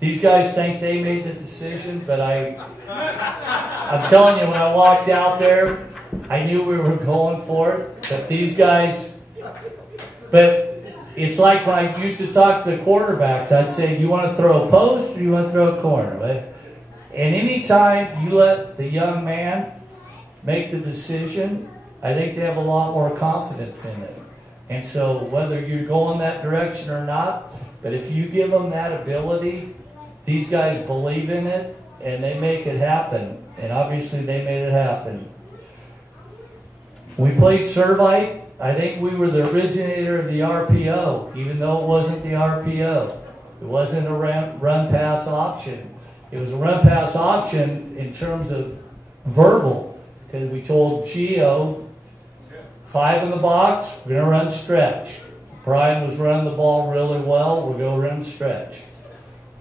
These guys think they made the decision, but I'm telling you, when I walked out there, I knew we were going for it. But these guys, but it's like when I used to talk to the quarterbacks, I'd say, you want to throw a post or you want to throw a corner? Right? And anytime you let the young man make the decision, I think they have a lot more confidence in it. And so whether you're going that direction or not, but if you give them that ability, these guys believe in it and they make it happen. And obviously they made it happen. We played Servite. I think we were the originator of the RPO, even though it wasn't the RPO. It wasn't a run-pass option. It was a run-pass option in terms of verbal, because we told Gio, 5 in the box, we're going to run stretch. Brian was running the ball really well, we're going to run stretch.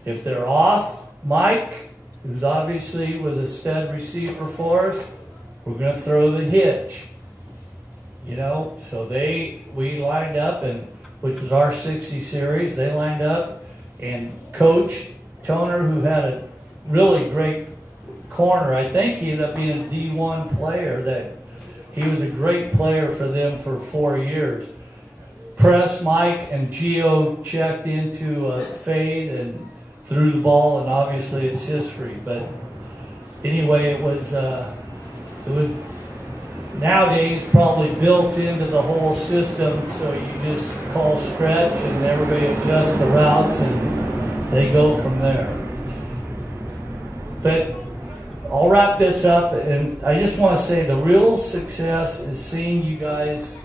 If they're off, Mike, who's obviously was a stud receiver for us, we're going to throw the hitch. You know, so we lined up, and which was our 60 series, they lined up, and Coach Toner, who had a really great corner, I think he ended up being a D1 player, that he was a great player for them for 4 years. Press, Mike, and Gio checked into a fade and threw the ball, and obviously it's history. But anyway, it was nowadays probably built into the whole system, so you just call stretch and everybody adjusts the routes and they go from there. But I'll wrap this up, and I just want to say the real success is seeing you guys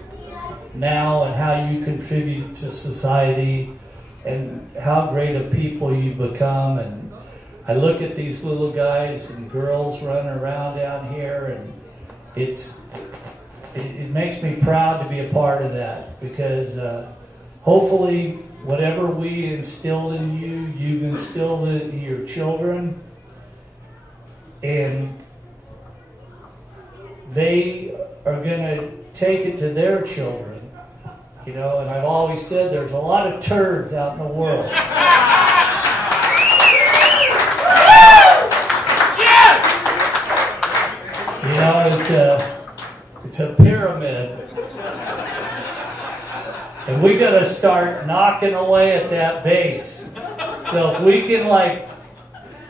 now and how you contribute to society and how great of people you've become. And I look at these little guys and girls running around down here, and it makes me proud to be a part of that, because hopefully whatever we instilled in you, you've instilled it in your children, and they are going to take it to their children. You know, and I've always said there's a lot of turds out in the world. You know, it's a pyramid. And we got to start knocking away at that base. So if we can, like,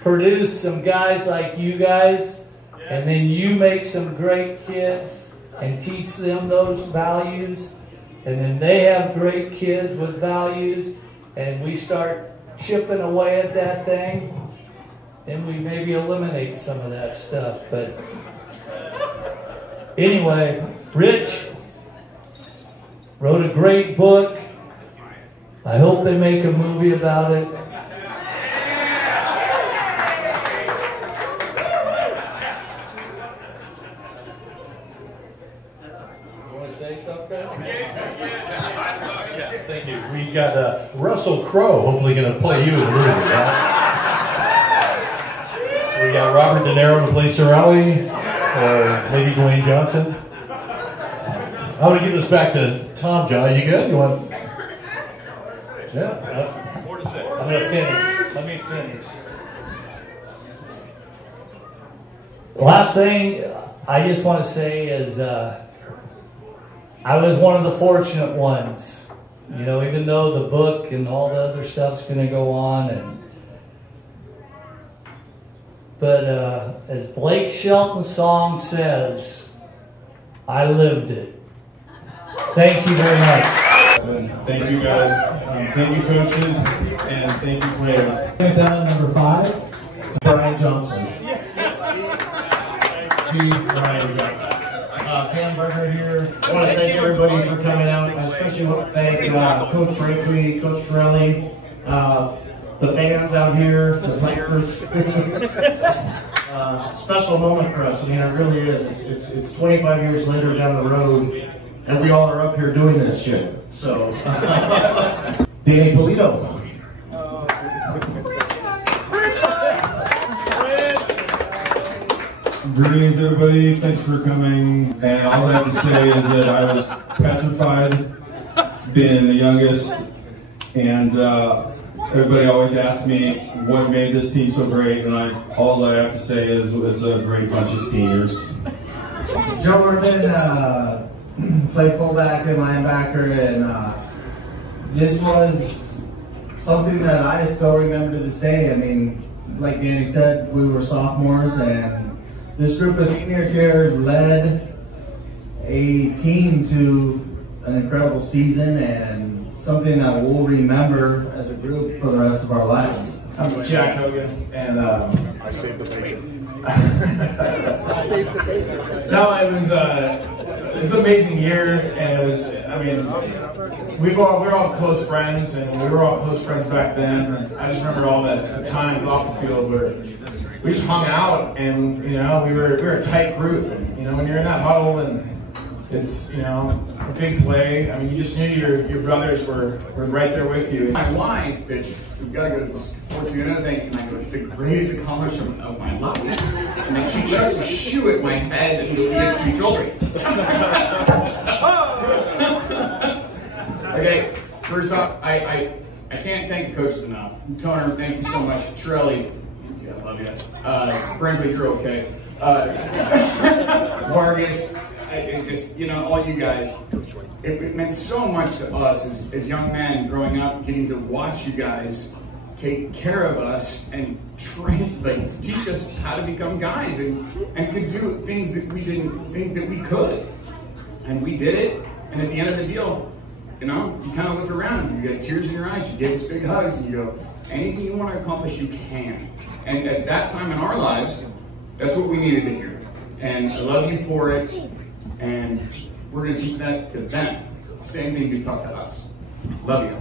produce some guys like you guys, and then you make some great kids and teach them those values, and then they have great kids with values, and we start chipping away at that thing, then we maybe eliminate some of that stuff. But anyway, Rich wrote a great book. I hope they make a movie about it. Thank you. We got Russell Crowe, hopefully going to play you in the movie. Huh? We got Robert De Niro to play Sorelli, or maybe Dwayne Johnson. I'm going to give this back to Tom. John, you good? You want? Yeah. I'm going to finish. Let me finish. The last thing I just want to say is I was one of the fortunate ones. You know, even though the book and all the other stuff's going to go on, but as Blake Shelton's song says, I lived it. Thank you very much. Thank you guys. Thank you coaches, and thank you players. Down number 5, Brian Johnson. Brian Johnson. Pam Berger here. I want to thank everybody for coming out. I especially want to thank Coach Brinkley, Coach Torelli, the fans out here, the players. Special moment for us. I mean, it really is. It's 25 years later down the road, and we all are up here doing this shit. So, Danny Polito. Greetings, everybody. Thanks for coming. And all I have to say is that I was petrified, being the youngest, and everybody always asks me what made this team so great, and all I have to say is it's a great bunch of seniors. Joe Urban played fullback and linebacker, and this was something that I still remember to this day. I mean, like Danny said, we were sophomores, and this group of seniors here led a team to an incredible season and something that we'll remember as a group for the rest of our lives. I'm Jack Hogan, and I saved the bacon. No, it was an amazing year, and it was, I mean, we're all close friends, and we were all close friends back then. And I just remember all the times off the field where we just hung out, and you know, we were a tight group. And, you know, when you're in that huddle and it's, you know, a big play, I mean, you just knew your brothers were right there with you. My wife, that we've got to go to sports and another thing, and I go, it's the greatest accomplishment of my life. And then she chucks a shoe at my head and gets me jewelry. Okay, first off, I can't thank the coaches enough. Toner, thank you so much. Trelly, yeah, I love you. Frankly, you're okay. Vargas, just, you know, all you guys. It meant so much to us as young men growing up, getting to watch you guys take care of us and train, like teach us how to become guys and could do things that we didn't think that we could. And we did it, and at the end of the deal, you know, you kind of look around, you get tears in your eyes, you give us big hugs, and you go, anything you want to accomplish, you can. And at that time in our lives, that's what we needed to hear. And I love you for it, and we're going to teach that to them. Same thing you taught to us. Love you.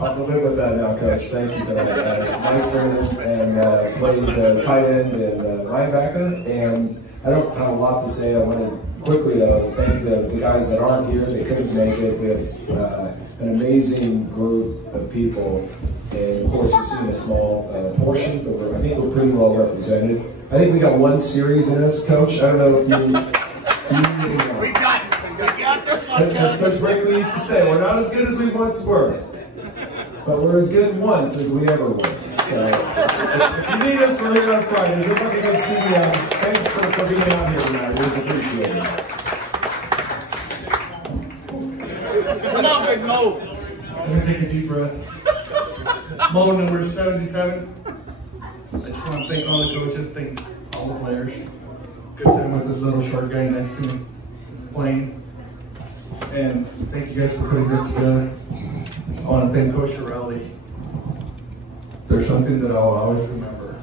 I'll live with that now, Coach. Thank you. My friend and plays tight end and linebacker, and I don't have a lot to say. I want to quickly thank the guys that aren't here. They couldn't make it. We have an amazing group of people, and of course, you've seen a small portion, but I think we're pretty well represented. I think we got one series in us, Coach. I don't know if you We got this one, as Coach Brinkley used to say, we're not as good as we once were, but we're as good once as we ever were. So, if you need us, we're here on Friday. Good luck against CBM. Thanks for being out here tonight. We appreciate it. Come on, Big Mo. I'm going to take a deep breath. Mo number 77. I just want to thank all the coaches, thank all the players. Good time with this little short guy next to me playing. And thank you guys for putting this together. I want to thank Coach Shirelli. There's something that I'll always remember.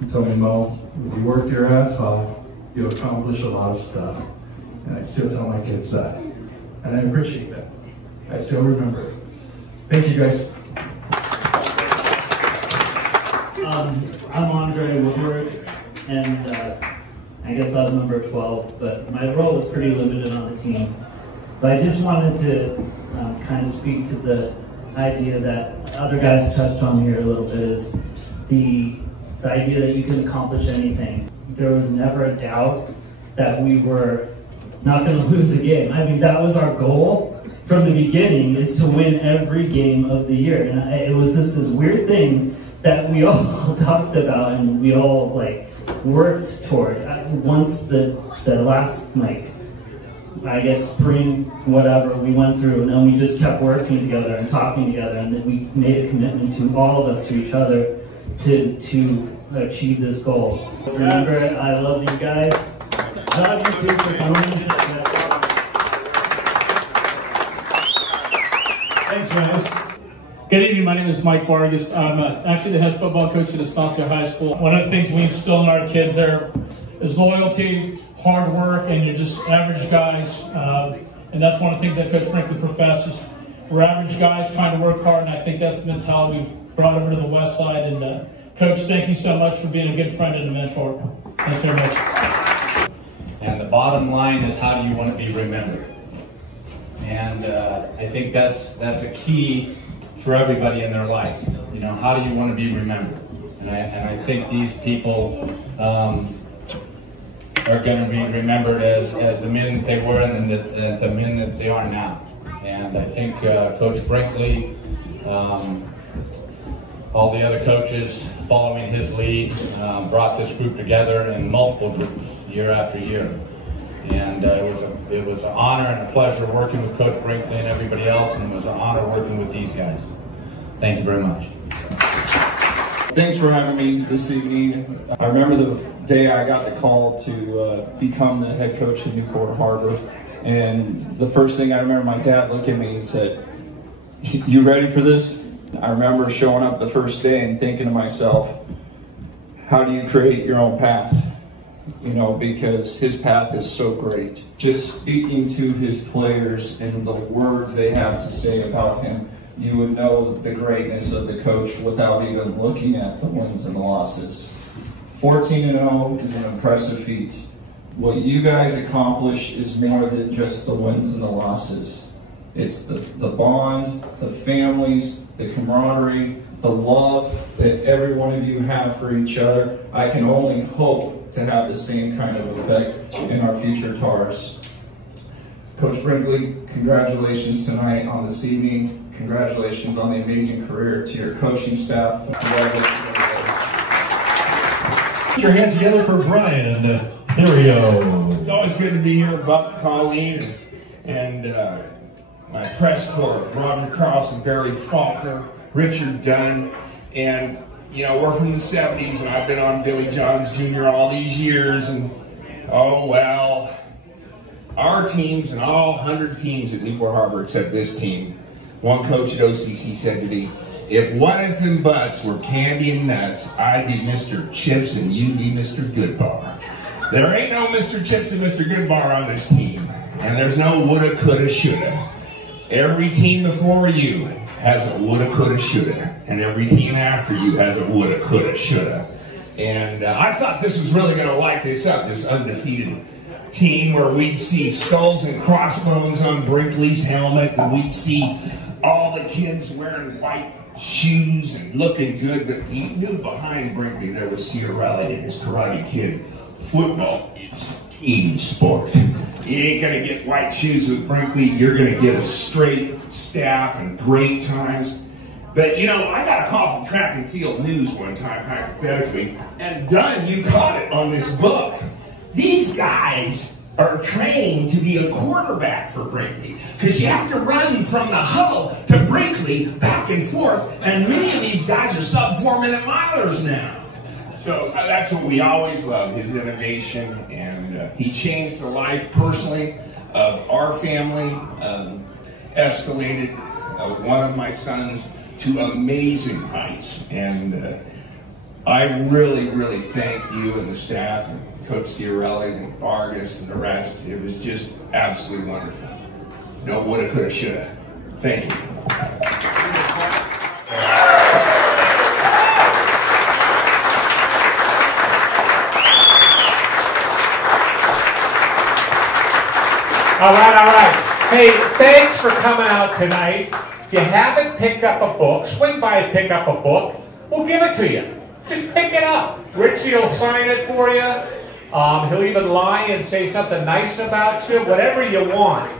He told me, Mo, if you work your ass off, you'll accomplish a lot of stuff. And I still tell my kids that. And I appreciate that. I still remember it. Thank you guys. I'm Andre Woodward, and I guess I was number 12, but my role was pretty limited on the team. But I just wanted to kind of speak to the idea that other guys touched on here a little bit, is the idea that you can accomplish anything. There was never a doubt that we were not going to lose a game. I mean, that was our goal from the beginning, is to win every game of the year. And it was this weird thing that we all talked about and we all like worked toward. Once the last, like, I guess spring, whatever, we went through, and then we just kept working together and talking together, and then we made a commitment to all of us, to each other, to achieve this goal. Remember, I love you guys. I love you too for coming. Thanks, man. Good evening, my name is Mike Vargas. I'm actually the head football coach at Estancia High School. One of the things we instill in our kids there is loyalty, hard work, and you're just average guys. And that's one of the things that Coach Brinkley professes. We're average guys trying to work hard, and I think that's the mentality we've brought over to the West Side. And Coach, thank you so much for being a good friend and a mentor. Thanks very much. And the bottom line is, how do you want to be remembered? And I think that's a key for everybody in their life. You know, how do you want to be remembered? And I think these people are going to be remembered as the men that they were and the men that they are now. And I think Coach Brinkley, all the other coaches following his lead, brought this group together in multiple groups year after year. And it was an honor and a pleasure working with Coach Brinkley and everybody else, and it was an honor working with these guys. Thank you very much. Thanks for having me this evening. I remember the day I got the call to become the head coach of Newport Harbor, and the first thing I remember, my dad looked at me and said, "You ready for this?" I remember showing up the first day and thinking to myself, how do you create your own path? You know, because his path is so great. Just speaking to his players and the words they have to say about him, you would know the greatness of the coach without even looking at the wins and the losses. 14-0 is an impressive feat. What you guys accomplish is more than just the wins and the losses. It's the bond, the families, the camaraderie, the love that every one of you have for each other. I can only hope to have the same kind of effect in our future TARs. Coach Brinkley, congratulations tonight on this evening. Congratulations on the amazing career to your coaching staff. Put your hands together for Brian Therio. It's always good to be here with Buck, Colleen, and my press corps, Robert Carlson, Barry Faulkner, Richard Dunn, and you know, we're from the 70s, and I've been on Billy Johns Jr. all these years, and oh well, our teams and all 100 teams at Newport Harbor except this team. One coach at OCC said to me, if what if and buts were candy and nuts, I'd be Mr. Chips and you'd be Mr. Goodbar. There ain't no Mr. Chips and Mr. Goodbar on this team, and there's no woulda, coulda, shoulda. Every team before you has a woulda, coulda, shoulda, and every team after you has a woulda, coulda, shoulda. And I thought this was really going to light this up, this undefeated team, where we'd see skulls and crossbones on Brinkley's helmet, and we'd see all the kids wearing white shoes and looking good, but you knew behind Brinkley there was Ciarelli and his Karate Kid. Football is team sport. You ain't gonna get white shoes with Brinkley, you're gonna get a straight staff and great times. But you know, I got a call from Track and Field News one time, hypothetically, and Dunn, you caught it on this book. These guys are trained to be a quarterback for Brinkley, because you have to run from the huddle to Brinkley back and forth, and many of these guys are sub-4-minute milers now. So that's what we always love, his innovation, and he changed the life personally of our family, escalated one of my sons to amazing heights, and I really, really thank you and the staff, and Coach Ciarelli and Vargas and the rest. It was just absolutely wonderful. No woulda, coulda, shoulda. Thank you. All right. Hey, thanks for coming out tonight. If you haven't picked up a book, swing by and pick up a book. We'll give it to you. Just pick it up. Richie will sign it for you. He'll even lie and say something nice about you, whatever you want.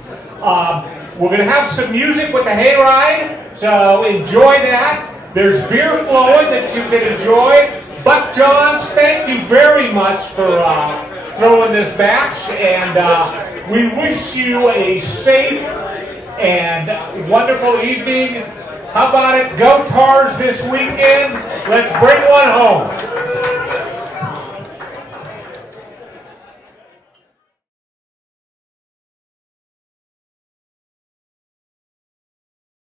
We're going to have some music with the hayride, so enjoy that. There's beer flowing that you can enjoy. Buck Johns, thank you very much for throwing this batch, and we wish you a safe and wonderful evening. How about it? Go Tars this weekend. Let's bring one home.